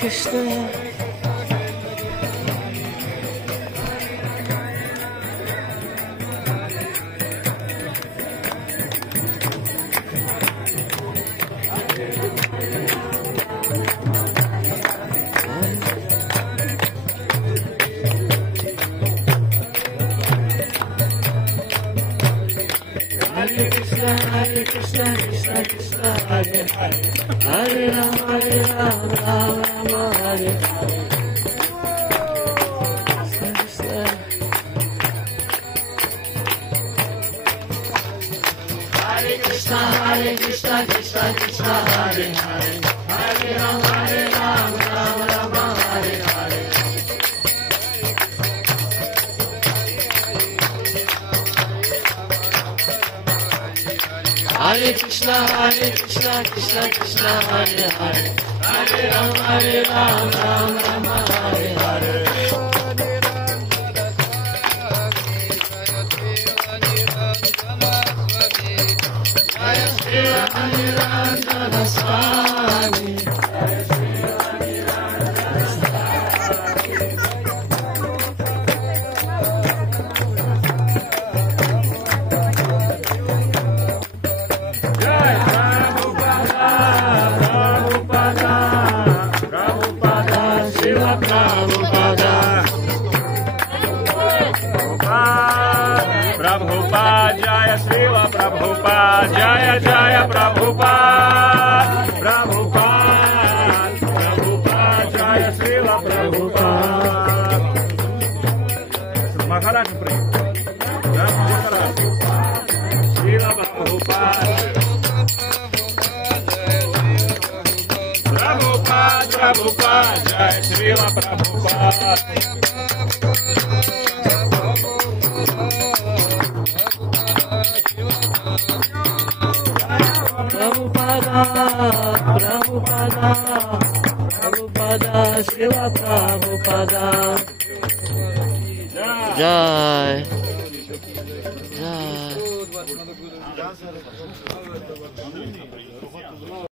Krishna. Hare Krishna, Krishna Krishna, Hare Hare, Hare Rama, Rama Rama, Hare Hare. Krishna, Hare Krishna, Krishna Krishna, Hare Hare, Hare Rama, Rama Rama, Hare Hare. Hare Krishna, Krishna Krishna, Hare Hare, Hare Rama, Rama Rama, Hare Hare. Jai Shri Anirandana Swami. Prabhupada, Jaya Srila Prabhupada, Jaya Jaya Prabhupada, Prabhupada, Prabhupada, Jaya Srila Prabhupada. Maharaj Prem, Srila Prabhupada, Prabhupada, Prabhupada, Jaya Srila Prabhupada. Prabhupada, Srila Prabhupada. Jai. Jai.